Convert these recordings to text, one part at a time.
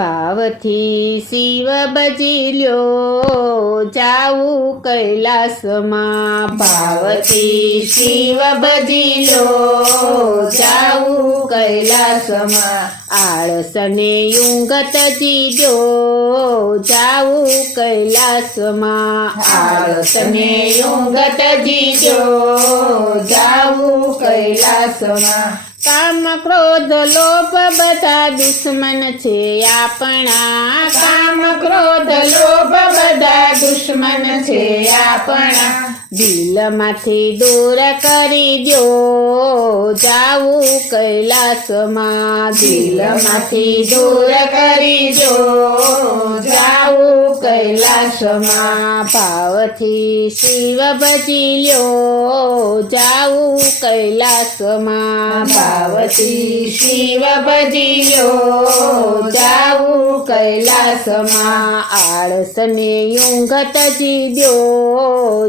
ભાવથી શિવ ભજી લ્યો જાવું કૈલાસમાં ભાવથી શિવ ભજી લ્યો જાવું કૈલાસમાં આળસને ઊંઘ તજીજો જાવું કૈલાસમાં આળસને ઊંઘ તજીજો જાવું કૈલાસમાં કામ ક્રોધ લોભ બધા દુશ્મન છે આપણા કામ ક્રોધ લોભ બધા દુશ્મન છે આપણા દિલમાંથી દૂર કરી દો જાવું કૈલાસમાં દિલમાંથી દૂર કરી દો જાવું કૈલાસમાં ભાવથી શિવ ભજી લ્યો જાવું કૈલાસમાં ભાવથી શિવ ભજી લ્યો જાવું કૈલાસમાં આળસને ઊંઘ તજી દો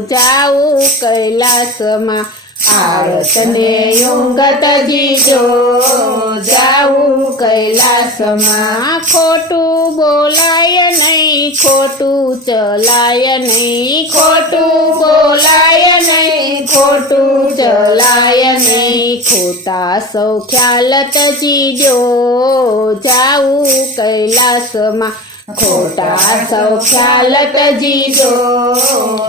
જાવું કૈલાસમાં આળસને ઊંઘ તજી દો જાવું કૈલાસમાં ખોટું બોલાય નહીં ખોટું ચલાય નહીં ખોટું બોલાય નહીં ખોટું ચલાય નહીં ખોટા સૌ ખ્યાલ તજી દો જાવું કૈલાસમાં ખોટા સૌ ખ્યાલ તજી દો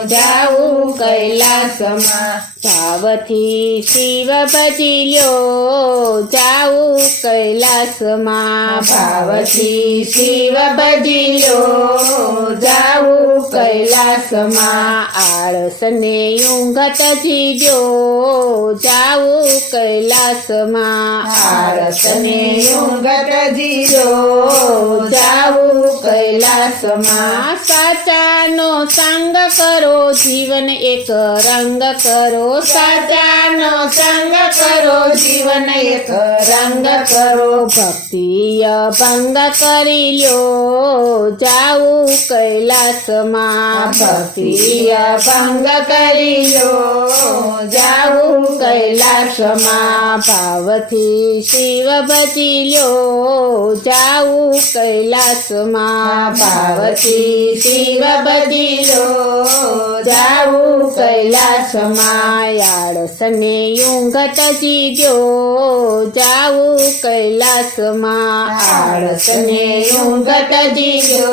જાવું કૈલાસમાં ભાવથી શિવ ભજી લ્યો જાવું કૈલાસમાં ભાવથી શિવ ભજી લ્યો જાવું કૈલાસમાં આળસને ઊંઘ તજી દો જાવું કૈલાસમાં આળસને ઊંઘ તજી દો જાવું કૈલાસમાં સાચાનો સંગ કરો જીવન એક રંગ કરો સાચાનો સંગ કરો જીવન એક રંગ કરો ભક્તિય ભંગ કરી લ્યો જાવું કૈલાસમાં ભક્તિય ભંગ કરી લ્યો જાવું કૈલાસમાં ભાવથી શિવ ભજી લ્યો જાવું કૈલાસમાં ભાવથી શિવ ભજી લ્યો જાવું કૈલાસમાં આળસને ઊંઘ તજી દો જાવું કૈલાસમાં આળસને ઊંઘ તજી દો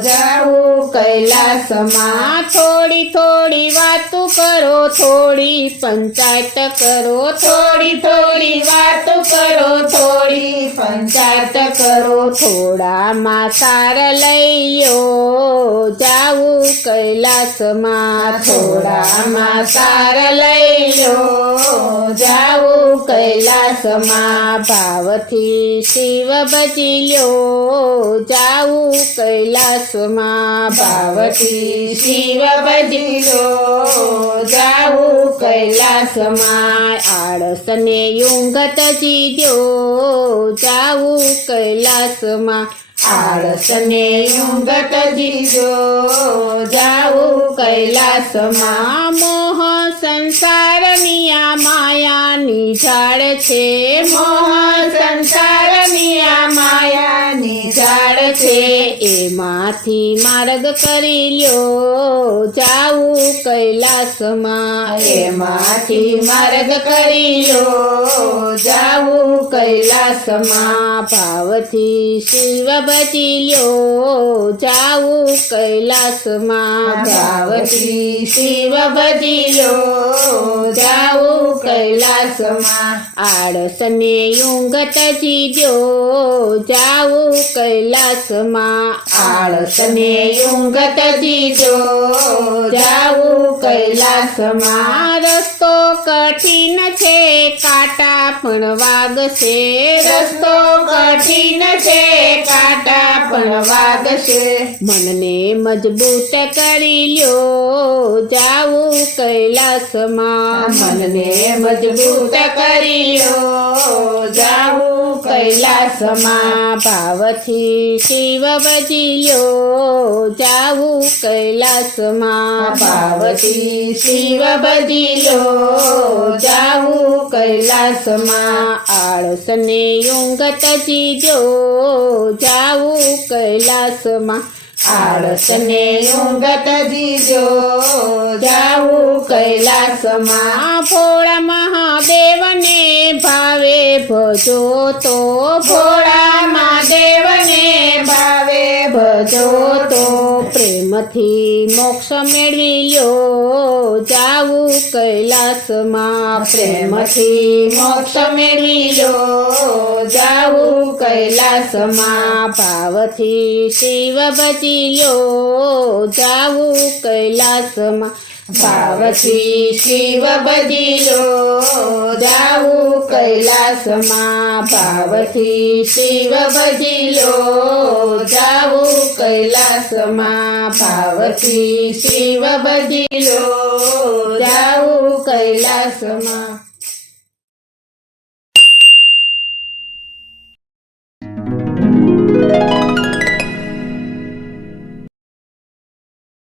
જાવું કૈલાસમાં થોડી થોડી વાતો કરો થોડી પંચાયત કરો થોડી થોડી વાતો કરો થોડી પંચાયત કરો થોડામાં સાર લઈયો જાવું કૈલાસમાં થોડામાં સાર લઈ લો જાવું કૈલાસમાં ભાવથી શિવ ભજી લ્યો જાવું કૈલાસમાં ભાવથી શિવ ભજી લો જાવું કૈલાસમાં આળસને ઊંઘ તજી દો જાવું કૈલાસમાં આળસને ઊંઘ તજી દો જાવું કૈલાસમાં મોહ સંસારની આ માયાની ઝાડ છે મોહ સંસારની આ માયાની ઝાડ છે એમાંથી માર્ગ કરી લ્યો જાવું કૈલાસમાં એમાંથી માર્ગ કરી લ્યો જાવું કૈલાસમાં ભાવથી શિવ ભજી લ્યો જાવું કૈલાસમાં ભાવથી શિવ ભજી લ્યો જાવું કૈલાસમાં આળસને ઊંઘ તજી દો જાવું કૈલાસમાં આળસને ઊંઘ તજી દો જાવું કૈલાસમાં રસ્તો કઠિન છે કાંટા પણ વાગશે રસ્તો કઠિન છે કાંટા પણ વાગશે મનને મજબૂત કરી લ્યો જાવું કૈલાસમાં મનને મજબૂત કરી લ્યો જાવું કૈલાસમાં ભાવથી શિવ ભજી લ્યો જાવું કૈલાસમાં ભાવથી શિવ ભજી લ્યો જાવું કૈલાસમાં આળસને ઊંઘ તજીજો જાવું કૈલાસમાં આળસને ઊંઘ તજીજો જાવું કૈલાસમાં ભોળા મહાદેવને ભાવે ભજો તો ભોળા મહાદેવને ભાવે ભજો તો પ્રેમથી મોક્ષ મેળવી લ્યો જાવું કૈલાસમાં પ્રેમથી મોક્ષ મેળવી લ્યો જાવું કૈલાસમાં ભાવથી શિવ ભજી લ્યો જાવું કૈલાસમાં ભાવથી શિવ ભજી લ્યો જાવું કૈલાસમાં ભાવથી શિવ ભજી લ્યો જાવું કૈલાસમાં ભાવથી શિવ ભજી લ્યો જાવું કૈલાસમાં